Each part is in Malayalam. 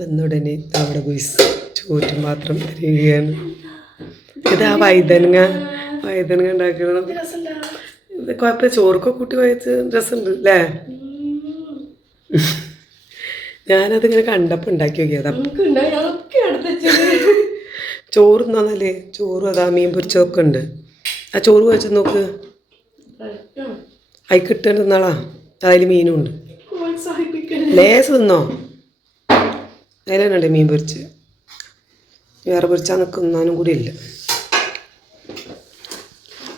വന്നുടനെ അവിടെ ഗുയിസ് ചോറ്റും മാത്രം തരികയാണ്. ഇതാ വൈതനങ്ങ വൈതനങ്ങ ഉണ്ടാക്കണം. കുഴപ്പമില്ല. ചോറൊക്കെ കൂട്ടി വായിച്ച് രസമുണ്ട് അല്ലേ? ഞാനതിങ്ങനെ കണ്ടപ്പോൾ ഉണ്ടാക്കി നോക്കിയത് ചോറ് തിന്നാന്നല്ലേ? ചോറും അതാ മീൻ പൊരിച്ചതൊക്കെ ഉണ്ട്. ആ ചോറ് വായിച്ച് നോക്ക്. കിട്ടേണ്ട തിന്നാളാ. അതിൽ മീനും ഉണ്ട്. ലേസ് തിന്നോ? അതിലുണ്ട് മീൻ പൊരിച്ച്. വേറെ പൊരിച്ചാൽ നിൽക്കുന്നാനും കൂടി ഇല്ല.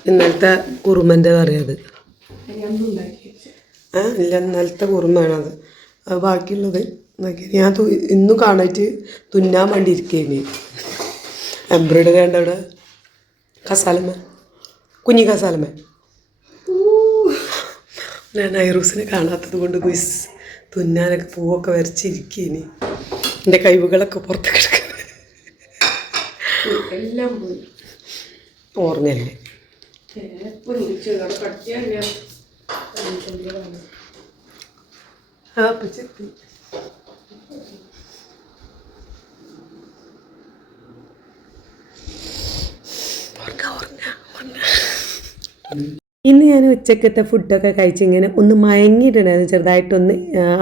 ഇന്നലത്തെ കുറുമന്റെ കറിയത്. ആ ഇല്ല ഇന്നലത്തെ കുറുമാണത് അത് ബാക്കിയുള്ളത്. ഞാൻ ഇന്നും കാണായിട്ട് തുന്നാൻ വേണ്ടി ഇരിക്കുകയാണ് എംബ്രോയിഡറി കണ്ട അവിടെ കസാലമ്മ. കുഞ്ഞി കസാലമ്മ. ഞാൻ ഐറൂസിനെ കാണാത്തത് കൊണ്ട് കുയിസ് തുന്നാനൊക്കെ പൂവൊക്കെ വരച്ചിരിക്കേനി. എന്റെ കഴിവുകളൊക്കെ പുറത്ത് കിടക്കുന്നത് എല്ലാം പോയി. ഓർമ്മയല്ലേ? തേപ്പ് നിൽച്ചു ഓർക്ക ആ പച്ചത്തി ഇന്ന് ഞാൻ ഉച്ചക്കത്തെ ഫുഡൊക്കെ കഴിച്ച് ഇങ്ങനെ ഒന്ന് മയങ്ങിയിട്ടുണ്ടായിരുന്നു ചെറുതായിട്ടൊന്ന്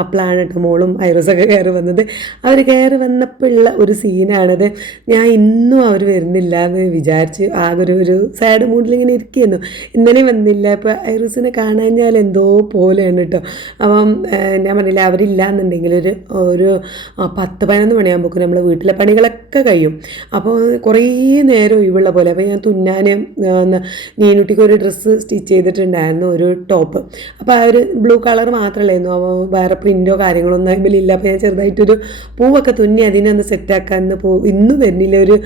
അപ്പളാണ് കേട്ടോ മോളും ഐറോസൊക്കെ കയറി വന്നത്. അവർ കയറി വന്നപ്പോഴുള്ള ഒരു സീനാണത് ഞാൻ ഇന്നും അവർ വരുന്നില്ല എന്ന് വിചാരിച്ച് ആകെ ഒരു ഒരു സാഡ് മൂഡിൽ ഇങ്ങനെ ഇരിക്കുന്നു. ഇന്നലെ വന്നില്ല. ഇപ്പോൾ ഐറസിനെ കാണാഞ്ഞാൽ എന്തോ പോലെയാണ് കേട്ടോ അപ്പം ഞാൻ പറഞ്ഞില്ല അവരില്ല എന്നുണ്ടെങ്കിൽ ഒരു ഒരു പത്ത് പതിനൊന്ന് മണിയാകുമ്പോൾ നമ്മൾ വീട്ടിലെ പണികളൊക്കെ കഴിയും. അപ്പോൾ കുറേ നേരം ഒഴിവുള്ള പോലെ. അപ്പോൾ ഞാൻ തുന്നാൻ നീനുട്ടിക്ക് ഒരു ഡ്രസ്സ് സ്റ്റിച്ച് ചെയ്തിട്ടുണ്ടായിരുന്നു ഒരു ടോപ്പ്. അപ്പോൾ ആ ഒരു ബ്ലൂ കളർ മാത്രമല്ലായിരുന്നു. അപ്പോൾ വേറെ പ്രിന്റോ കാര്യങ്ങളൊന്നും അതിലില്ല. അപ്പോൾ ഞാൻ ചെറുതായിട്ടൊരു പൂവൊക്കെ തുന്നി അതിനെ ഒന്ന് സെറ്റാക്കാൻ പോ ഇന്നും വരുന്നില്ല. ഒരു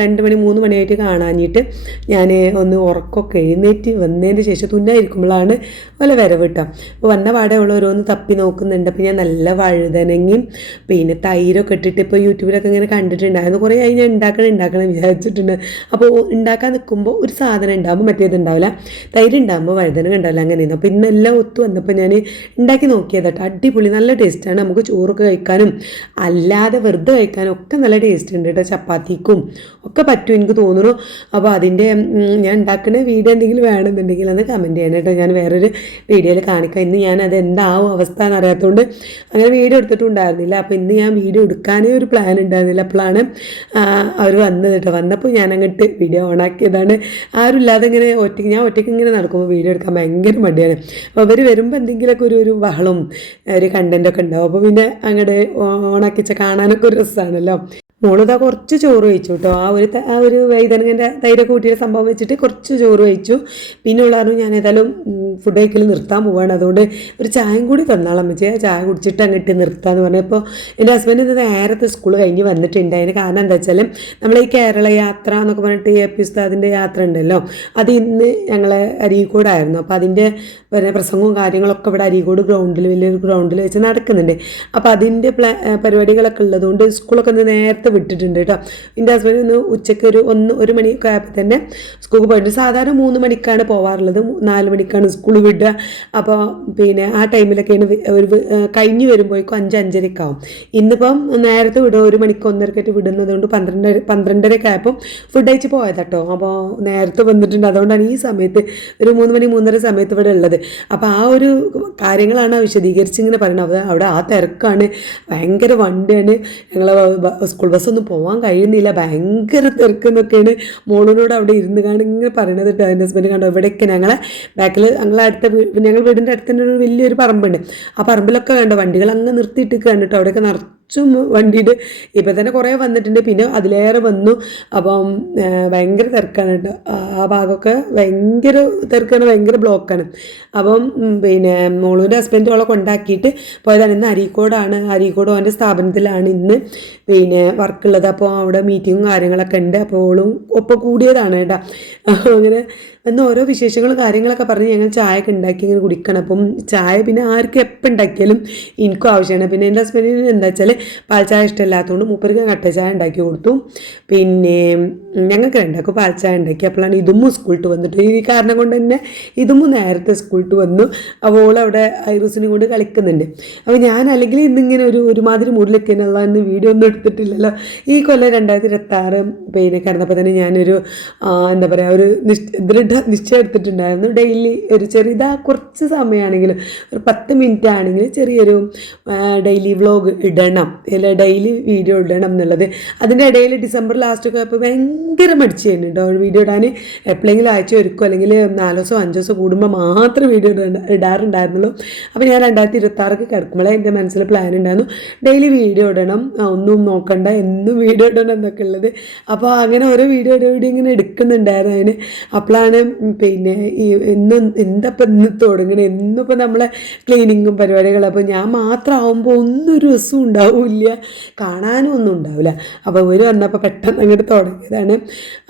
രണ്ട് മണി മൂന്ന് മണിയായിട്ട് കാണാനിട്ട് ഞാൻ ഒന്ന് ഉറക്കമൊക്കെ എഴുന്നേറ്റ് വന്നതിന് ശേഷം തുന്നായിരിക്കുമ്പോഴാണ് വല്ല വരവ് കിട്ടാം അപ്പോൾ വന്ന പാടെ ഉള്ള ഓരോന്ന് തപ്പി നോക്കുന്നുണ്ട്. അപ്പോൾ ഞാൻ നല്ല വഴുതനങ്ങയും പിന്നെ തൈരൊക്കെ ഇട്ടിട്ട് ഇപ്പോൾ യൂട്യൂബിലൊക്കെ ഇങ്ങനെ കണ്ടിട്ടുണ്ടായിരുന്നു. കുറേ ആയി ഞാൻ ഉണ്ടാക്കണം ഉണ്ടാക്കണം വിചാരിച്ചിട്ടുണ്ട്. അപ്പോൾ ഉണ്ടാക്കാൻ നിൽക്കുമ്പോൾ ഒരു സാധനം ഉണ്ടാകുമ്പോൾ മറ്റേത് ഉണ്ടാവില്ല. തൈര് ഉണ്ടാകുമ്പോൾ വഴുതനങ്ങ ഉണ്ടാവില്ല അങ്ങനെയായിരുന്നു. അപ്പോൾ ഇന്നെല്ലാം ഒത്തു വന്നപ്പോൾ ഞാൻ ഉണ്ടാക്കി നോക്കിയതാട്ടോ അടിപൊളി നല്ല ടേസ്റ്റാണ് നമുക്ക് ചോറൊക്കെ കഴിക്കാനും അല്ലാതെ വെറുതെ കഴിക്കാനും ഒക്കെ നല്ല ടേസ്റ്റ് ഉണ്ട് കേട്ടോ ചപ്പാത്തിക്കും. ഒക്കെ പറ്റും എനിക്ക് തോന്നുന്നു. അപ്പോൾ അതിന്റെ ഞാൻ ഉണ്ടാക്കുന്ന വീഡിയോ എന്തെങ്കിലും വേണമെന്നുണ്ടെങ്കിൽ അത് കമന്റ് ചെയ്യണം കേട്ടോ ഞാൻ വേറൊരു വീഡിയോയിൽ കാണിക്കാം. ഇന്ന് ഞാൻ അത് എന്താവും അവസ്ഥ എന്നറിയാത്തതുകൊണ്ട് അങ്ങനെ വീഡിയോ എടുത്തിട്ടുണ്ടായിരുന്നില്ല അപ്പോൾ ഇന്ന് ഞാൻ വീഡിയോ എടുക്കാനേ ഒരു പ്ലാൻ ഉണ്ടായിരുന്നില്ല. അപ്പോഴാണ് അവർ വന്നത് കേട്ടോ വന്നപ്പോൾ ഞാൻ അങ്ങോട്ട് വീഡിയോ ഓണാക്കിയതാണ് ആരും ഇല്ലാതെ ഇങ്ങനെ ഒറ്റയ്ക്ക് ഞാൻ ഒറ്റയ്ക്ക് ഇങ്ങനെ നടക്കുമ്പോൾ വീഡിയോ എടുക്കാൻ ഭയങ്കര മടിയാണ്. അപ്പോൾ അവർ വരുമ്പോൾ എന്തെങ്കിലുമൊക്കെ ഒരു ഒരു ബഹളും ഒരു കണ്ടന്റൊക്കെ ഉണ്ടാവും. അപ്പോൾ പിന്നെ അങ്ങോട്ട് ഓണാക്കിച്ച കാണാനൊക്കെ ഒരു രസമാണല്ലോ മോളിതാ കുറച്ച് ചോറ് കഴിച്ചു കേട്ടോ ആ ഒരു ആ ഒരു വൈതനങ്ങന്റെ തൈരൊക്കെ കൂട്ടിയ സംഭവം വെച്ചിട്ട് കുറച്ച് ചോറ് കഴിച്ചു. പിന്നെ ഉള്ളായിരുന്നു ഞാൻ ഏതായാലും ഫുഡ് കഴിക്കൽ നിർത്താൻ പോവാണ്. അതുകൊണ്ട് ഒരു ചായയും കൂടി തന്നാളാം വെച്ച് ആ ചായ കുടിച്ചിട്ട് അങ്ങോട്ട് നിർത്താന്ന് പറഞ്ഞപ്പോൾ എന്റെ ഹസ്ബൻഡ് ഇന്ന് നേരത്തെ സ്കൂൾ കഴിഞ്ഞ് വന്നിട്ടുണ്ട്. അതിന് കാരണം എന്താ വെച്ചാൽ നമ്മൾ ഈ കേരള യാത്ര എന്നൊക്കെ പറഞ്ഞിട്ട് എ പി ഉസ്താദിന്റെ യാത്ര ഉണ്ടല്ലോ. അത് ഇന്ന് ഞങ്ങൾ അരീക്കോടായിരുന്നു. അപ്പോൾ അതിന്റെ പിന്നെ പ്രസംഗവും കാര്യങ്ങളൊക്കെ ഇവിടെ അരീക്കോട് ഗ്രൗണ്ടിൽ വലിയൊരു ഗ്രൗണ്ടിൽ വെച്ച് നടക്കുന്നുണ്ട്. അപ്പോൾ അതിന്റെ പരിപാടികളൊക്കെ ഉള്ളതുകൊണ്ട് സ്കൂളൊക്കെ ഒന്ന് നേരത്തെ വിട്ടിട്ടുണ്ട് കേട്ടോ. എന്റെ ഹസ്ബൻഡ് ഒന്ന് ഉച്ചയ്ക്ക് ഒരു ഒന്ന് ഒരു മണിയൊക്കെ ആയപ്പോൾ തന്നെ സ്കൂളിൽ പോയിട്ട് സാധാരണ മൂന്ന് മണിക്കാണ് പോവാറുള്ളത്. നാല് മണിക്കാണ് സ്കൂൾ വിടുക. അപ്പോൾ പിന്നെ ആ ടൈമിലൊക്കെയാണ് ഒരു കഴിഞ്ഞ് വരുമ്പോഴേക്കും അഞ്ച് അഞ്ചരയൊക്കെ ആവും. ഇന്നിപ്പം നേരത്തെ വിടുക ഒരു മണിക്ക് ഒന്നരക്കായിട്ട് വിടുന്നത് കൊണ്ട് പന്ത്രണ്ടര പന്ത്രണ്ടരയൊക്കെ ആയപ്പോൾ ഫുഡ് കഴിച്ച് പോയതാട്ടോ അപ്പോൾ നേരത്തെ വന്നിട്ടുണ്ട്. അതുകൊണ്ടാണ് ഈ സമയത്ത് ഒരു മൂന്ന് മണി മൂന്നര സമയത്ത് ഇവിടെ ഉള്ളത്. അപ്പോൾ ആ ഒരു കാര്യങ്ങളാണ് വിശദീകരിച്ചിങ്ങനെ പറയുന്നത്. അവിടെ ആ തിരക്കാണ്. ഭയങ്കര വണ്ടിയാണ്. ഞങ്ങൾ സ്കൂൾ സ്കൂൾ ബസ്സൊന്നും പോകാൻ കഴിയുന്നില്ല. ഭയങ്കര തിരക്കെന്നൊക്കെയാണ് മോളിനോട് അവിടെ ഇരുന്ന് കാണി ഇങ്ങനെ പറയണത് കേട്ടോ എന്റെ ഹസ്ബൻഡ് കണ്ടോ? ഇവിടെയൊക്കെ ഞങ്ങളെ ബാക്കിൽ ഞങ്ങളെ അടുത്ത വീട് ഞങ്ങൾ വീടിന്റെ അടുത്ത് തന്നെ ഒരു വലിയൊരു പറമ്പുണ്ട്. ആ പറമ്പിലൊക്കെ കണ്ടോ വണ്ടികൾ അങ്ങ് നിർത്തിയിട്ട് കണ്ടിട്ടോ അവിടെയൊക്കെ നിറച്ചും വണ്ടിയിട്ട് ഇപ്പം തന്നെ കുറേ വന്നിട്ടുണ്ട്. പിന്നെ അതിലേറെ വന്നു. അപ്പം ഭയങ്കര തിരക്കാണ് കേട്ടോ. ആ ആ ഭാഗമൊക്കെ ഭയങ്കര തിരക്കാണ് ഭയങ്കര ബ്ലോക്കാണ്. അപ്പം പിന്നെ മോളൂന്റെ ഹസ്ബൻഡ് അവളെ കൊണ്ടാക്കിയിട്ട് പോയതാണ്. ഇന്ന് അരീക്കോടാണ്. അരീക്കോട് അവന്റെ സ്ഥാപനത്തിലാണ് ഇന്ന്. പിന്നെ വർക്കുള്ളത്. അപ്പോൾ അവിടെ മീറ്റിങ്ങും കാര്യങ്ങളൊക്കെ ഉണ്ട്. അപ്പോൾ ഓളും ഒപ്പം കൂടിയതാണ് കേട്ടോ. അങ്ങനെ എന്ന് ഓരോ വിശേഷങ്ങളും കാര്യങ്ങളൊക്കെ പറഞ്ഞ് ഞങ്ങൾ ചായ ഒക്കെ ഉണ്ടാക്കി ഇങ്ങനെ കുടിക്കണം. അപ്പം ചായ പിന്നെ ആർക്കും എപ്പോൾ ഉണ്ടാക്കിയാലും എനിക്കും ആവശ്യമാണ്. പിന്നെ എന്റെ ഹസ്ബൻഡിന് എന്താ വെച്ചാൽ പാൽ ചായ ഇഷ്ടമില്ലാത്തതുകൊണ്ട് മൂപ്പർക്ക് കട്ടച്ചായ ചായ ഉണ്ടാക്കി കൊടുത്തു. പിന്നെ ഞങ്ങൾക്ക് രണ്ടാക്കും പാൽച്ചായ ചായ ഉണ്ടാക്കി. അപ്പോഴാണ് ഇതുമ്മ സ്കൂളിട്ട് വന്നിട്ട്. ഈ കാരണം കൊണ്ട് തന്നെ ഇതുമ്മ നേരത്തെ സ്കൂളിട്ട് വന്നു. അപ്പോൾ അവിടെ ഐറൂസിനെ കൊണ്ട് കളിക്കുന്നുണ്ട്. അപ്പോൾ ഞാൻ അല്ലെങ്കിൽ ഇന്നിങ്ങനെ ഒരു ഒരുമാതിരി മൂഡിലൊക്കെ ഇന്ന് വീഡിയോ ഒന്നും എടുത്തിട്ടില്ലല്ലോ. ഈ കൊല്ലം രണ്ടായിരത്തി ഇരുപത്താറ് പിന്നെ കിടന്നപ്പോൾ തന്നെ ഞാനൊരു എന്താ പറയുക ഒരു നിശ്ചയ ദൃഢ നിശ്ചയം എടുത്തിട്ടുണ്ടായിരുന്നു. ഡെയിലി ഒരു ചെറിയതാ കുറച്ച് സമയമാണെങ്കിലും ഒരു പത്ത് മിനിറ്റ് ആണെങ്കിലും ചെറിയൊരു ഡെയിലി വ്ലോഗ് ഇടണം. അല്ല? ഡെയിലി വീഡിയോ ഇടണം എന്നുള്ളത്. അതിന്റെ ഇടയിൽ ഡിസംബർ ലാസ്റ്റൊക്കെ ആയപ്പോൾ ഭയങ്കര മടിച്ചു കേട്ടോ വീഡിയോ ഇടാൻ എപ്പോഴെങ്കിലും ആഴ്ച ഒരുക്കും അല്ലെങ്കിൽ നാലോ ദിവസം അഞ്ചോ ദിവസം കൂടുമ്പോൾ മാത്രം വീഡിയോ ഇടാറുണ്ടായിരുന്നുള്ളൂ. അപ്പോൾ ഞാൻ രണ്ടായിരത്തി ഇരുപത്താറൊക്കെ കിടക്കുമ്പോഴേ എന്റെ മനസ്സിൽ പ്ലാൻ ഉണ്ടായിരുന്നു. ഡെയിലി വീഡിയോ ഇടണം. ഒന്നും നോക്കണ്ട. എന്നും വീഡിയോ ഇടണം എന്നൊക്കെ ഉള്ളത്. അപ്പോൾ അങ്ങനെ ഓരോ വീഡിയോ വീഡിയോ ഇങ്ങനെ എടുക്കുന്നുണ്ടായിരുന്നു അതിന്. അപ്പോഴാണ് പിന്നെ ഈ ഇന്ന് എന്തപ്പം ഇന്ന് തുടങ്ങണേ? ഇന്നിപ്പോൾ നമ്മളെ ക്ലീനിങ്ങും പരിപാടികളും. അപ്പോൾ ഞാൻ മാത്രമാകുമ്പോൾ ഒന്നും ഒരു രസവും ഉണ്ടാവില്ല കാണാനും ഒന്നും ഉണ്ടാവില്ല. അപ്പോൾ ഒരു വന്നപ്പോൾ പെട്ടെന്ന് അങ്ങോട്ട് തുടങ്ങിയതാണ്.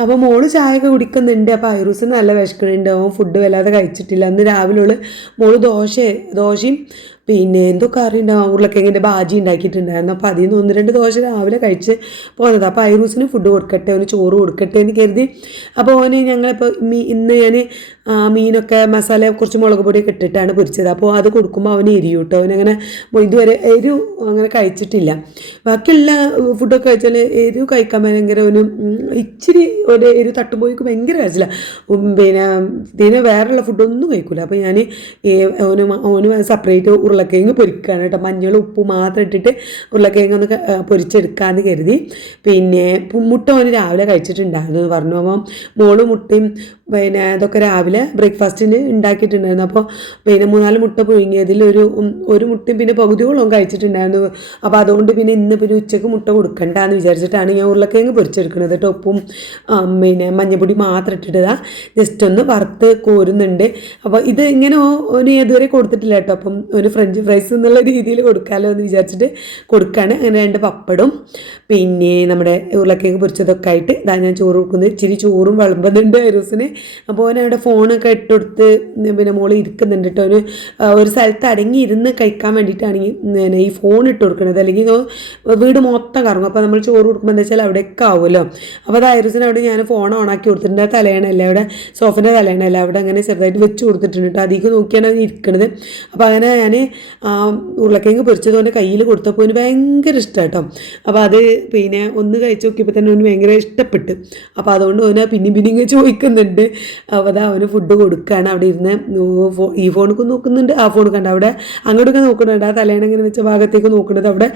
അപ്പോൾ മോൾ ചായ ഒക്കെ കുടിക്കുന്നുണ്ട്. അപ്പോൾ ഐറൂസിന് നല്ല വിശക്കണുണ്ട് അവൻ ഫുഡ് വല്ലാതെ കഴിച്ചിട്ടില്ല. അന്ന് രാവിലെ മോൾ ദോശ ദോശയും പിന്നെ എന്തോ കറി ഉണ്ടാവും ഉരുളക്കിഴങ്ങിന്റെ ബാജി ഉണ്ടാക്കിയിട്ടുണ്ടായിരുന്നു. അപ്പോൾ അതിൽ നിന്ന് ഒന്ന് രണ്ട് ദോശ രാവിലെ കഴിച്ച് പോകുന്നത് അപ്പോൾ ഐറൂസിന് ഫുഡ് കൊടുക്കട്ടെ അവന് ചോറ് കൊടുക്കട്ടെ എന്ന് കരുതി. അപ്പോൾ അവന് ഞങ്ങളിപ്പോൾ ഇന്ന് ഞാൻ മീനൊക്കെ മസാല കുറച്ച് മുളക് പൊടിയൊക്കെ ഇട്ടിട്ടാണ് പൊരിച്ചത്. അപ്പോൾ അത് കൊടുക്കുമ്പോൾ അവന് എരിയും കേട്ടോ അവനങ്ങനെ ഇതുവരെ എരിവ് അങ്ങനെ കഴിച്ചിട്ടില്ല. ബാക്കിയുള്ള ഫുഡൊക്കെ കഴിച്ചാൽ എരിവ് കഴിക്കാൻ ഭയങ്കര ഒരു ഇച്ചിരി ഒരു എരിവ് തട്ടുമ്പോയിക്ക് ഭയങ്കര കഴിച്ചില്ല. പിന്നെ പിന്നെ വേറെയുള്ള ഫുഡൊന്നും കഴിക്കില്ല അപ്പോൾ ഞാൻ അവന് ഓന് സെപ്പറേറ്റ് ഉരുളക്കിഴങ്ങ് പൊരിക്കുകയാണ് കേട്ടോ മഞ്ഞൾ ഉപ്പ് മാത്രം ഇട്ടിട്ട് ഉരുളക്കിഴങ്ങ് ഒന്ന് പൊരിച്ചെടുക്കാമെന്ന് കരുതി. പിന്നെ മുട്ട ഓന് രാവിലെ കഴിച്ചിട്ടുണ്ടായിരുന്നു പറഞ്ഞു. അപ്പം മോൾ മുട്ടയും പിന്നെ അതൊക്കെ രാവിലെ ബ്രേക്ക്ഫാസ്റ്റിന് ഉണ്ടാക്കിയിട്ടുണ്ടായിരുന്നു. അപ്പോൾ പിന്നെ മൂന്നാൽ മുട്ട പുഴുങ്ങിയതിൽ ഒരു ഒരു മുട്ടയും പിന്നെ പകുതിയോളം കഴിച്ചിട്ടുണ്ടായിരുന്നു. അപ്പോൾ അതുകൊണ്ട് പിന്നെ ഇന്ന് പിന്നെ ഉച്ചയ്ക്ക് മുട്ട കൊടുക്കണ്ട എന്ന് വിചാരിച്ചിട്ടാണ് ഞാൻ ഉരുളക്കിഴങ്ങ് പൊരിച്ചെടുക്കുന്നത് കേട്ടോ. ഉപ്പും പിന്നെ മഞ്ഞപ്പൊടി മാത്രം ഇട്ടിട്ടതാ. ജസ്റ്റ് ഒന്ന് വറുത്ത് കോരുന്നുണ്ട്. അപ്പോൾ ഇത് ഇങ്ങനെ ഒരു ഇതുവരെ കൊടുത്തിട്ടില്ല കേട്ടോ. അപ്പം ഒരു ഫ്രഞ്ച് ഫ്രൈസ് എന്നുള്ള രീതിയിൽ കൊടുക്കാമല്ലോ എന്ന് വിചാരിച്ചിട്ട് കൊടുക്കുകയാണ് അങ്ങനെ രണ്ട് പപ്പടും പിന്നെ നമ്മുടെ ഉരുളക്കിഴങ്ങ് പൊരിച്ചതൊക്കെ ആയിട്ട് ഇതാ ഞാൻ ചോറ് കൊടുക്കുന്നത്. ഇച്ചിരി ചോറും വിളമ്പുന്നുണ്ട് ഐറൂസിന്. അപ്പോൾ അവൻ അവിടെ ഫോണൊക്കെ ഇട്ടുകൊടുത്ത് പിന്നെ മോൾ ഇരിക്കുന്നുണ്ട് കേട്ടോ. ഒരു ഒരു സ്ഥലത്ത് അടങ്ങി ഇരുന്ന് കഴിക്കാൻ വേണ്ടിയിട്ടാണെങ്കിൽ പിന്നെ ഈ ഫോൺ ഇട്ട് കൊടുക്കുന്നത് അല്ലെങ്കിൽ വീട് മൊത്തം കറങ്ങും. അപ്പോൾ നമ്മൾ ചോറ് കൊടുക്കുമ്പോൾ എന്താ വെച്ചാൽ അവിടെയൊക്കെ ആവുമല്ലോ. അപ്പോൾ അത് ഐറിസിന് അവിടെ ഞാൻ ഫോൺ ഓണാക്കി കൊടുത്തിട്ടുണ്ട്. തലയണല്ല അവിടെ സോഫിന്റെ തലയണല്ല അവിടെ അങ്ങനെ ചെറുതായിട്ട് വെച്ച് കൊടുത്തിട്ടുണ്ട് കേട്ടോ. അതിലേക്ക് നോക്കിയാണ് ഇരിക്കുന്നത് അപ്പോൾ അങ്ങനെ ഞാൻ ഉരുളക്കിഴങ്ങ് പൊരിച്ചത് അവന്റെ കയ്യിൽ കൊടുത്തപ്പോൾ അവന് ഭയങ്കര ഇഷ്ടം കേട്ടോ. അപ്പോൾ അത് പിന്നെ ഒന്ന് കഴിച്ച് നോക്കിയപ്പോൾ തന്നെ അവന് ഭയങ്കര ഇഷ്ടപ്പെട്ടു. അപ്പോൾ അതുകൊണ്ട് അവന് പിന്നെയും ഇങ്ങനെ ചോദിക്കുന്നുണ്ട്. അപ്പോൾ അതാ അവന് ഫുഡ് കൊടുക്കുകയാണ് അവിടെ ഇരുന്ന്. ഈ ഫോണൊക്കെ നോക്കുന്നുണ്ട്. ആ ഫോൺ കണ്ട അവിടെ അങ്ങോട്ടൊക്കെ നോക്കുന്നുണ്ട്. ആ തലേണ ഇങ്ങനെ വെച്ച ഭാഗത്തേക്ക് നോക്കുന്നത് അവിടെ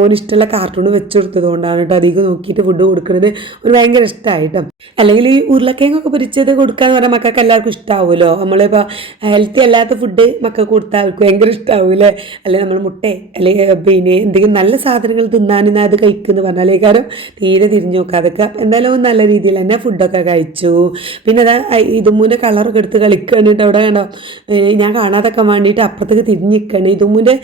ഓനിഷ്ടമുള്ള കാർട്ടൂൺ വെച്ച് കൊടുത്തത് കൊണ്ടാണ് കേട്ടോ. അധികം നോക്കിയിട്ട് ഫുഡ് കൊടുക്കുന്നത് ഒരു ഭയങ്കര ഇഷ്ടമായിട്ടോ അല്ലെങ്കിൽ ഈ ഉരുളക്കിഴങ്ങൊക്കെ പൊരിച്ചത് കൊടുക്കാന്ന് പറഞ്ഞാൽ മക്കൾക്ക് എല്ലാവർക്കും ഇഷ്ടമാവുമല്ലോ നമ്മളിപ്പോൾ ഹെൽത്തി അല്ലാത്ത ഫുഡ് മക്കൾക്ക് കൊടുത്താൽ അവർക്ക് ഭയങ്കര ഇഷ്ടമാവൂലേ അല്ലെങ്കിൽ നമ്മൾ മുട്ട അല്ലെങ്കിൽ പിന്നെ എന്തെങ്കിലും നല്ല സാധനങ്ങൾ തിന്നാനും അത് കഴിക്കുന്നു പറഞ്ഞാലേ കാരണം തീരെ തിരിഞ്ഞു നോക്കാതൊക്കെ എന്തായാലും നല്ല രീതിയിൽ തന്നെ ഫുഡൊക്കെ കഴിച്ചു. പിന്നെ അതാ ഇതുമ്മൂന്റെ കളറൊക്കെ എടുത്ത് കളിക്കണിട്ട് അവിടെ കണ്ടോ? ഞാൻ കാണാതൊക്കെ വേണ്ടിയിട്ട് അപ്പുറത്തേക്ക് തിരിഞ്ഞ് നിൽക്കുകയാണ് ഇതുമ്മൂന്റെ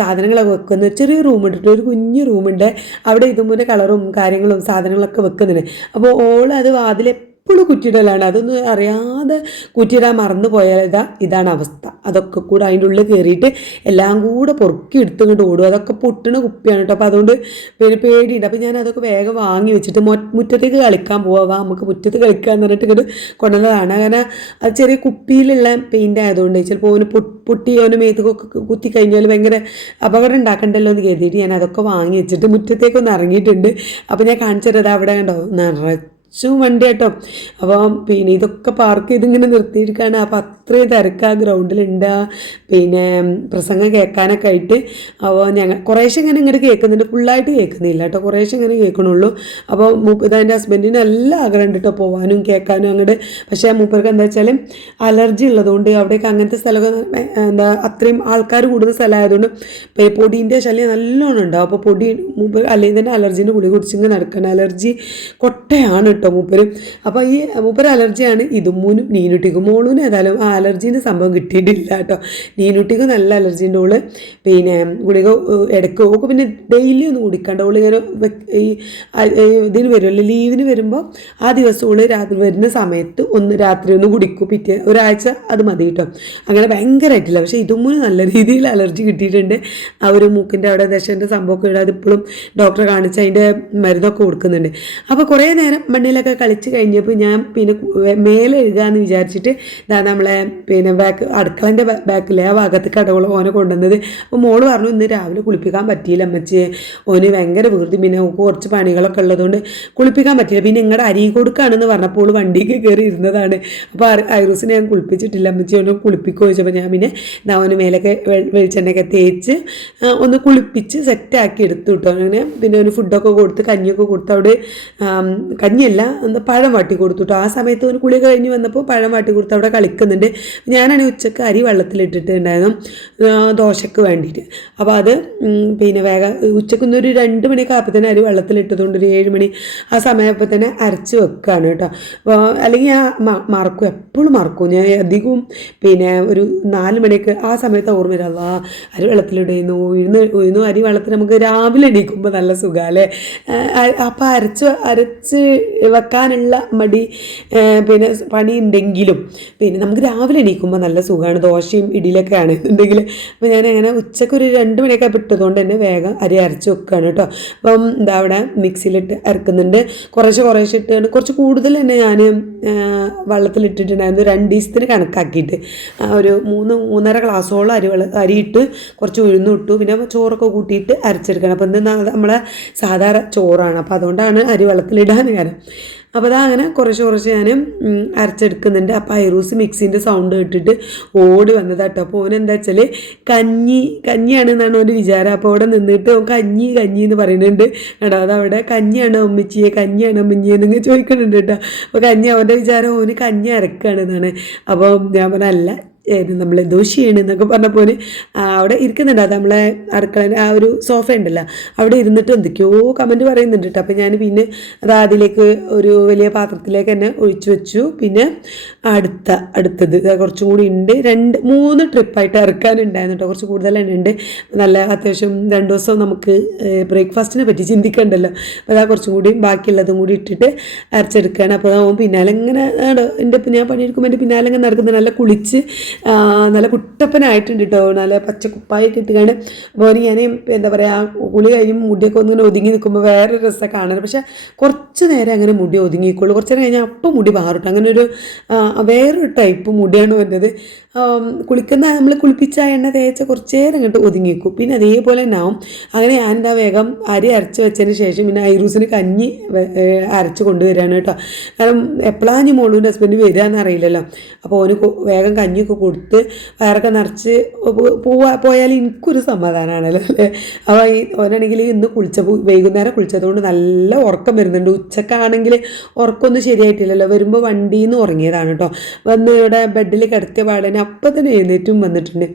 സാധനങ്ങളൊക്കെ വെക്കുന്ന. ചെറിയ റൂം ഇട്ടിട്ട് ഒരു കുഞ്ഞു റൂമുണ്ട് അവിടെ ഇതുമ്മൂന്റെ കളറും കാര്യങ്ങളും സാധനങ്ങളൊക്കെ വെക്കുന്നുണ്ട്. അപ്പോൾ ഓൾ അത് വാതിൽ എപ്പോഴും കുറ്റിയിടലാണ് അതൊന്നും അറിയാതെ കുറ്റിയിടാൻ മറന്നു പോയാൽ ഇതാ ഇതാണ് അവസ്ഥ. അതൊക്കെ കൂടെ അതിന്റെ ഉള്ളിൽ കയറിയിട്ട് എല്ലാം കൂടെ പൊറുക്കി എടുത്തുകൊണ്ട് ഓടും. അതൊക്കെ പൊട്ടണ കുപ്പിയാണ് കേട്ടോ. അപ്പോൾ അതുകൊണ്ട് പിന്നെ പേടിയുണ്ട്. അപ്പോൾ ഞാൻ അതൊക്കെ വേഗം വാങ്ങി വെച്ചിട്ട് മുറ്റത്തേക്ക് കളിക്കാൻ പോവാ. നമുക്ക് മുറ്റത്ത് കളിക്കാന്ന് പറഞ്ഞിട്ട് ഇങ്ങോട്ട് കൊണ്ടുവന്നതാണ്. അങ്ങനെ അത് ചെറിയ കുപ്പിയിലുള്ള പെയിന്റ് ആയതുകൊണ്ട് ചിലപ്പോൾ പൊ- പൊട്ടി അവന് മേത്തുകൊക്കെ കുത്തി കഴിഞ്ഞാൽ ഭയങ്കര അപകടം ഉണ്ടാക്കണ്ടല്ലോ എന്ന് കരുതിയിട്ട് ഞാൻ അതൊക്കെ വാങ്ങി വെച്ചിട്ട് മുറ്റത്തേക്കൊന്ന് ഇറങ്ങിയിട്ടുണ്ട്. അപ്പോൾ ഞാൻ കാണിച്ചത് അവിടെ കണ്ടോ? നിറ കുറച്ചും വണ്ടി കേട്ടോ അപ്പോൾ പിന്നെ ഇതൊക്കെ പാർക്ക് ചെയ്ത് ഇങ്ങനെ നിർത്തിയിരിക്കുകയാണ് അപ്പോൾ അത്രയും തിരക്ക് ആ ഗ്രൗണ്ടിലുണ്ട് പിന്നെ പ്രസംഗം കേൾക്കാനൊക്കെ ആയിട്ട്. അപ്പോൾ ഞങ്ങൾ കുറേശ്ശെ ഇങ്ങനെ ഇങ്ങോട്ട് കേൾക്കുന്നുണ്ട്. ഫുള്ളായിട്ട് കേൾക്കുന്നില്ല കേട്ടോ കുറേശ്ശെ ഇങ്ങനെ കേൾക്കണുള്ളൂ. അപ്പോൾ മൂപ്പത് എന്റെ ഹസ്ബൻഡിന് എല്ലാം ആഗ്രഹം കേട്ടോ പോകാനും കേൾക്കാനും അങ്ങോട്ട് പക്ഷേ മൂപ്പർക്ക് എന്താ വെച്ചാൽ അലർജി ഉള്ളതുകൊണ്ട് അവിടേക്ക് അങ്ങനത്തെ സ്ഥലമൊക്കെ എന്താ അത്രയും ആൾക്കാർ കൂടുന്ന സ്ഥലമായതുകൊണ്ട് പൊടീന്റെ ശല്യം നല്ലോണം ഉണ്ടാവും. അപ്പോൾ പൊടി മൂപ്പർ അല്ലെങ്കിൽ തന്നെ അലർജീന്റെ ഗുളി കുടിച്ചിങ്ങനെ നടക്കണം അലർജി കൊട്ടയാണ് കേട്ടോ കേട്ടോ മൂപ്പര്. അപ്പോൾ ഈ മൂപ്പര് അലർജിയാണ് ഇതുമ്മൂനും നീനുട്ടിക്കും മോളൂന് ഏതായാലും ആ അലർജീന്റെ സംഭവം കിട്ടിയിട്ടില്ല കേട്ടോ. നീനുട്ടിക്ക് നല്ല അലർജീന്റെ ഓൾ. പിന്നെ ഗുളിക ഇടയ്ക്ക് ഓക്ക് പിന്നെ ഡെയിലി ഒന്നും കുടിക്കണ്ട ഓൾ ഇങ്ങനെ ഈ ഇതിന് വരുമല്ലോ ലീവിന് വരുമ്പോൾ ആ ദിവസം ഓൾ രാത്രി വരുന്ന സമയത്ത് ഒന്ന് രാത്രി ഒന്ന് കുടിക്കും. പിറ്റേ ഒരാഴ്ച അത് മതി കേട്ടോ. അങ്ങനെ ഭയങ്കരമായിട്ടില്ല പക്ഷേ ഇതുമ്മൂന് നല്ല രീതിയിൽ അലർജി കിട്ടിയിട്ടുണ്ട്. ആ ഒരു മൂക്കിന്റെ അവിടെ ദശന്റെ സംഭവമൊക്കെ ഇടാതെ ഇപ്പോഴും ഡോക്ടറെ കാണിച്ച് അതിന്റെ മരുന്നൊക്കെ കൊടുക്കുന്നുണ്ട്. അപ്പോൾ കുറേ നേരം മണ്ണിലൊക്കെ കളിച്ച് കഴിഞ്ഞപ്പോൾ ഞാൻ പിന്നെ മേലെ എഴുകാന്ന് വിചാരിച്ചിട്ട് ഇതാ നമ്മളെ പിന്നെ ബാക്ക് അടുക്കളന്റെ ബാക്കിലെ ആ ഭാഗത്ത് കടകൾ ഓനെ കൊണ്ടുവന്നത്. അപ്പോൾ മോൾ പറഞ്ഞു ഇന്ന് രാവിലെ കുളിപ്പിക്കാൻ പറ്റിയില്ല അമ്മച്ചി. ഓന് ഭയങ്കര വീർത്തി പിന്നെ കുറച്ച് പണികളൊക്കെ ഉള്ളതുകൊണ്ട് കുളിപ്പിക്കാൻ പറ്റിയില്ല. പിന്നെ നിങ്ങളുടെ അരി കൊടുക്കാണെന്ന് പറഞ്ഞപ്പോൾ വണ്ടിക്ക് കയറി ഇരുന്നതാണ്. അപ്പോൾ ഐറൂസിനെ ഞാൻ കുളിപ്പിച്ചിട്ടില്ല അമ്മച്ചി. ഒന്ന് കുളിപ്പിക്കുമോ ചോദിച്ചപ്പോൾ ഞാൻ പിന്നെ ഇതാ അവന് മേലൊക്കെ വെളിച്ചെണ്ണയൊക്കെ തേച്ച് ഒന്ന് കുളിപ്പിച്ച് സെറ്റാക്കി എടുത്തു കിട്ടും അങ്ങനെ പിന്നെ ഒരു ഫുഡൊക്കെ കൊടുത്ത് കഞ്ഞിയൊക്കെ കൊടുത്ത് അവിടെ ആം, കഞ്ഞിയല്ല എന്താ പഴം വാട്ടി കൊടുത്തു കേട്ടോ ആ സമയത്ത് ഒരു കുളി കഴിഞ്ഞ് വന്നപ്പോൾ പഴം വാട്ടി കൊടുത്ത് അവിടെ കളിക്കുന്നുണ്ട്. ഞാനാണെങ്കിൽ ഉച്ചയ്ക്ക് അരി വെള്ളത്തിലിട്ടിട്ടുണ്ടായിരുന്നു ദോശക്ക് വേണ്ടിയിട്ട്. അപ്പോൾ അത് പിന്നെ വേഗം ഉച്ചയ്ക്ക് ഒരു രണ്ട് മണിയൊക്കെ ആയപ്പോൾ തന്നെ അരി വെള്ളത്തിലിട്ടതുകൊണ്ട് ഒരു ഏഴ് മണി ആ സമയപ്പോൾ തന്നെ അരച്ച് വെക്കുകയാണ് കേട്ടോ. അപ്പോൾ അല്ലെങ്കിൽ ഞാൻ മറക്കും. എപ്പോഴും മറക്കും. ഞാൻ അധികവും പിന്നെ ഒരു നാല് മണിയൊക്കെ ആ സമയത്ത് ഓർമ്മ വരാം. അരി വെള്ളത്തിലിടുന്നു ഉഴുന്ന് ഉഴുന്നു അരി വെള്ളത്തിൽ നമുക്ക് രാവിലെ എണീക്കുമ്പോൾ നല്ല സുഖമല്ലേ അപ്പോൾ അരച്ച് അരച്ച് വെക്കാനുള്ള മടി പിന്നെ പണി ഉണ്ടെങ്കിലും പിന്നെ നമുക്ക് രാവിലെ എണീക്കുമ്പോൾ നല്ല സുഖമാണ് ദോശയും ഇടിയിലൊക്കെ ആണ് അപ്പോൾ ഞാൻ അങ്ങനെ ഉച്ചയ്ക്ക് ഒരു രണ്ട് മണിയൊക്കെ പെട്ടതുകൊണ്ട് തന്നെ വേഗം അരി അരച്ച് വെക്കുകയാണ് കേട്ടോ. അപ്പം എന്താ അവിടെ മിക്സിയിലിട്ട് അരക്കുന്നുണ്ട്. കുറേശ്ശെ കുറേശ്ശെ ഇട്ടാണ്. കുറച്ച് കൂടുതൽ തന്നെ ഞാൻ വെള്ളത്തിലിട്ടിട്ടുണ്ടായിരുന്നു. രണ്ട് ദിവസത്തിന് കണക്കാക്കിയിട്ട്. ഒരു മൂന്ന് മൂന്നര ഗ്ലാസ്സോളം അരി അരിയിട്ട് കുറച്ച് ഉഴുന്നിട്ടു പിന്നെ ചോറൊക്കെ കൂട്ടിയിട്ട് അരച്ചെടുക്കണം. അപ്പോൾ എന്താ നമ്മളെ സാധാരണ ചോറാണ്. അപ്പോൾ അതുകൊണ്ടാണ് അരി വെള്ളത്തിലിടാൻ കാരണം അപ്പോൾ അതങ്ങനെ കുറച്ച് കുറച്ച് ഞാൻ അരച്ചെടുക്കുന്നുണ്ട്. അപ്പോൾ ഐറൂസ് മിക്സിന്റെ സൗണ്ട് കേട്ടിട്ട് ഓടി വന്നതാട്ടോ അപ്പോൾ ഓൻ എന്താ വെച്ചാൽ കഞ്ഞി കഞ്ഞിയാണ് എന്നാണ് ഒരു വിചാരം. അപ്പോൾ അവിടെ നിന്നിട്ട് കഞ്ഞി കഞ്ഞി എന്ന് പറയുന്നുണ്ട് കേട്ടോ. അതവിടെ കഞ്ഞിയാണ് അമ്മച്ചിയെ കഞ്ഞിയാണ് അമ്മഞ്ഞിയെ എന്നിങ്ങനെ ചോദിക്കുന്നുണ്ട് കേട്ടോ. അപ്പോൾ കഞ്ഞി അവന്റെ വിചാരം ഓന് കഞ്ഞി അരക്കുകയാണെന്നാണ് അപ്പോൾ ഞാൻ പറഞ്ഞ അല്ല ദോഷിയാണ് ദോശയാണ് എന്നൊക്കെ പറഞ്ഞപ്പോൾ അവിടെ ഇരിക്കുന്നുണ്ട്. അത് നമ്മളെ അടുക്കള ആ ഒരു സോഫ ഉണ്ടല്ലോ അവിടെ ഇരുന്നിട്ട് എന്തൊക്കെയോ കമന്റ് പറയുന്നുണ്ട് കേട്ടോ. അപ്പോൾ ഞാൻ പിന്നെ അത് ഒരു വലിയ പാത്രത്തിലേക്ക് തന്നെ ഒഴിച്ചു വെച്ചു. പിന്നെ അടുത്ത അടുത്തത് കുറച്ചും കൂടി ഉണ്ട്. രണ്ട് മൂന്ന് ട്രിപ്പായിട്ട് ഇറക്കാനുണ്ടായിരുന്നു കേട്ടോ. കുറച്ച് കൂടുതൽ തന്നെ ഉണ്ട്. നല്ല അത്യാവശ്യം രണ്ട് ദിവസം നമുക്ക് ബ്രേക്ക്ഫാസ്റ്റിനെ പറ്റി ചിന്തിക്കണ്ടല്ലോ. അപ്പോൾ അതാ കുറച്ചും കൂടി ബാക്കിയുള്ളതും കൂടി ഇട്ടിട്ട് അരച്ചെടുക്കുകയാണ്. അപ്പോൾ അവൻ പിന്നാലെ ഇങ്ങനെ എന്റെ ഞാൻ പണിയെടുക്കുമ്പോൾ എന്റെ പിന്നാലെ ഇങ്ങനെ നടക്കുന്നത്. നല്ല കുളിച്ച് നല്ല കുട്ടപ്പനായിട്ടുണ്ട് കേട്ടോ നല്ല പച്ചക്കുപ്പായിട്ട് ഇട്ടുകയാണ് അപ്പോൾ ഞാൻ എന്താ പറയുക കുളി കഴിഞ്ഞ് മുടിയൊക്കെ ഒന്നിങ്ങനെ ഒതുങ്ങി നിൽക്കുമ്പോൾ വേറെ രസമൊക്കെ കാണാൻ. പക്ഷേ കുറച്ച് നേരം അങ്ങനെ മുടി ഒതുങ്ങിക്കോളൂ. കുറച്ച് നേരം കഴിഞ്ഞാൽ അപ്പം മുടി മാറും അങ്ങനെ ഒരു വേറൊരു ടൈപ്പ് മുടിയാണ് വന്നത് ആം, കുളിക്കുന്ന നമ്മൾ കുളിപ്പിച്ച എണ്ണ തേച്ച കുറച്ച് നേരം അങ്ങോട്ട് ഒതുങ്ങിക്കും പിന്നെ അതേപോലെ തന്നെ ആവും അങ്ങനെ ഞാൻ എന്താ വേഗം അരി അരച്ച് വെച്ചതിന് ശേഷം പിന്നെ ഐറൂസിന് കഞ്ഞി അരച്ച് കൊണ്ടുവരികയാണ് കേട്ടോ. കാരണം എപ്പോഴാണ് മോളൂന്റെ ഹസ്ബൻഡ് വരിക എന്നറിയില്ലല്ലോ അപ്പോൾ ഓന് വേഗം കഞ്ഞിയൊക്കെ കൊടുത്ത് വയറൊക്കെ നിറച്ച് പോവാ പോയാൽ എനിക്കൊരു സമാധാനമാണല്ലോ അല്ലേ? അപ്പോൾ ഈ ഓനാണെങ്കിൽ ഇന്ന് കുളിച്ച വൈകുന്നേരം കുളിച്ചതുകൊണ്ട് നല്ല ഉറക്കം വരുന്നുണ്ട്. ഉച്ചക്കാണെങ്കിൽ ഉറക്കമൊന്നും ശരിയായിട്ടില്ലല്ലോ. വരുമ്പോൾ വണ്ടിയിൽ നിന്ന് ഉറങ്ങിയതാണ് കേട്ടോ. വന്ന് ഇവിടെ ബെഡിൽ കിടത്തിയ പാടനെ അപ്പം തന്നെ എഴുന്നേറ്റും വന്നിട്ടുണ്ട്.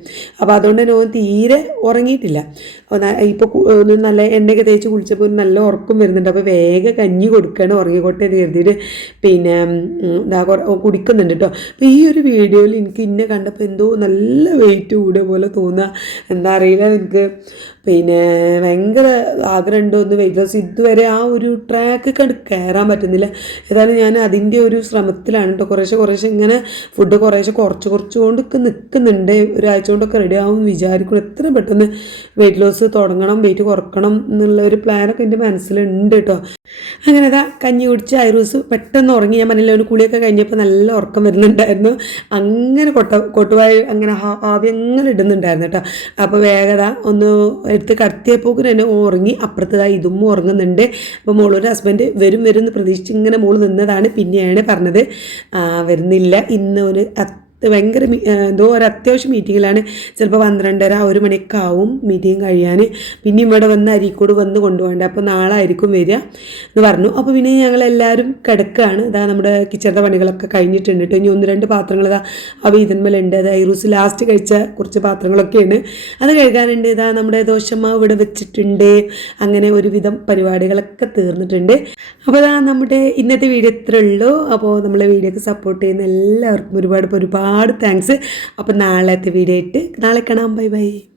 അപ്പോൾ അതുകൊണ്ട് തന്നെ ഓൻ തീരെ ഉറങ്ങിയിട്ടില്ല. ഇപ്പോൾ ഒന്ന് നല്ല എണ്ണയൊക്കെ തേച്ച് കുളിച്ചപ്പോൾ നല്ല ഉറക്കം വരുന്നുണ്ട്. അപ്പോൾ വേഗം കഞ്ഞി കൊടുക്കുകയാണ് ഉറങ്ങിക്കോട്ടെ എന്ന് കരുതിയിട്ട് പിന്നെ എന്താ കുടിക്കുന്നുണ്ട് കേട്ടോ അപ്പോൾ ഈ ഒരു വീഡിയോയിൽ എനിക്ക് ഇന്നെ കണ്ടപ്പോൾ എന്തോ നല്ല വെയിറ്റ് കൂടിയ പോലെ തോന്നുക എന്താ അറിയില്ല എനിക്ക് പിന്നെ ഭയങ്കര ആഗ്രഹമുണ്ടോ ഒന്ന് വെയിറ്റ് ലോസ്. ഇതുവരെ ആ ഒരു ട്രാക്ക് കണ്ട് കയറാൻ പറ്റുന്നില്ല. ഏതായാലും ഞാൻ അതിന്റെ ഒരു ശ്രമത്തിലാണ് കേട്ടോ കുറേശ്ശെ കുറേശ്ശെ ഇങ്ങനെ ഫുഡ് കുറേശ്ശെ കുറച്ച് കുറച്ച് കൊണ്ടൊക്കെ നിൽക്കുന്നുണ്ട് ഒരാഴ്ച കൊണ്ടൊക്കെ റെഡി ആവും വിചാരിക്കണം എത്ര പെട്ടെന്ന് വെയിറ്റ് ലോസ് തുടങ്ങണം വെയിറ്റ് കുറക്കണം എന്നുള്ള ഒരു പ്ലാനൊക്കെ എന്റെ മനസ്സിലുണ്ട് കേട്ടോ അങ്ങനെ അതാ കഞ്ഞി കുടിച്ച് ഐറൂസ് പെട്ടെന്ന് ഉറങ്ങി. ഞാൻ പറഞ്ഞില്ല ഒരു കുളിയൊക്കെ കഴിഞ്ഞപ്പോൾ നല്ല ഉറക്കം വരുന്നുണ്ടായിരുന്നു. അങ്ങനെ കൊട്ട കൊട്ടുവായി അങ്ങനെ ആവി ഇടുന്നുണ്ടായിരുന്നു കേട്ടോ അപ്പോൾ വേഗത ഒന്ന് എടുത്ത് കടത്തിയപ്പോക്കും എന്നെ ഉറങ്ങി. അപ്പുറത്തതാ ഇതും ഉറങ്ങുന്നുണ്ട്. അപ്പോൾ മോളൊരു ഹസ്ബൻഡ് വരും വരും എന്ന് പ്രതീക്ഷിച്ച് ഇങ്ങനെ മോൾ നിന്നതാണ് പിന്നെയാണ് പറഞ്ഞത്. വരുന്നില്ല. ഇന്ന് ഒരു ഭയങ്കര എന്തോ ഒരു അത്യാവശ്യം മീറ്റിങ്ങിലാണ് ചിലപ്പോൾ പന്ത്രണ്ടര ഒരു മണിയൊക്കെ ആവും മീറ്റിംഗ് കഴിയാൻ പിന്നെ ഇവിടെ വന്ന് അരീക്കോട് വന്ന് കൊണ്ടുപോകേണ്ട. അപ്പോൾ നാളെ ആയിരിക്കും വരിക എന്ന് പറഞ്ഞു. അപ്പോൾ പിന്നെ ഞങ്ങളെല്ലാവരും കിടക്കുകയാണ് ഇതാ നമ്മുടെ കിച്ചണിന്റെ പണികളൊക്കെ കഴിഞ്ഞിട്ടുണ്ട് കേട്ടോ. ഇനി ഒന്ന് രണ്ട് പാത്രങ്ങൾ ഇതാ ആ വീതന്മലുണ്ട് അത് ഐറൂസ് ലാസ്റ്റ് കഴിച്ച കുറച്ച് പാത്രങ്ങളൊക്കെയാണ്. അത് കഴുകാനുണ്ട്. ഇതാ നമ്മുടെ ദോശമാവ് ഇവിടെ വെച്ചിട്ടുണ്ട്. അങ്ങനെ ഒരുവിധം പരിപാടികളൊക്കെ തീർന്നിട്ടുണ്ട്. അപ്പോൾ ഇതാ നമ്മുടെ ഇന്നത്തെ വീഡിയോ ഇത്രേ ഉള്ളൂ. അപ്പോൾ നമ്മളെ വീഡിയോക്ക് സപ്പോർട്ട് ചെയ്യുന്ന എല്ലാവർക്കും ഒരുപാട് ഒരുപാട് താങ്ക്സ് അപ്പോൾ നാളത്തെ വീഡിയോ ആയിട്ട് നാളെ കാണാം. Bye bye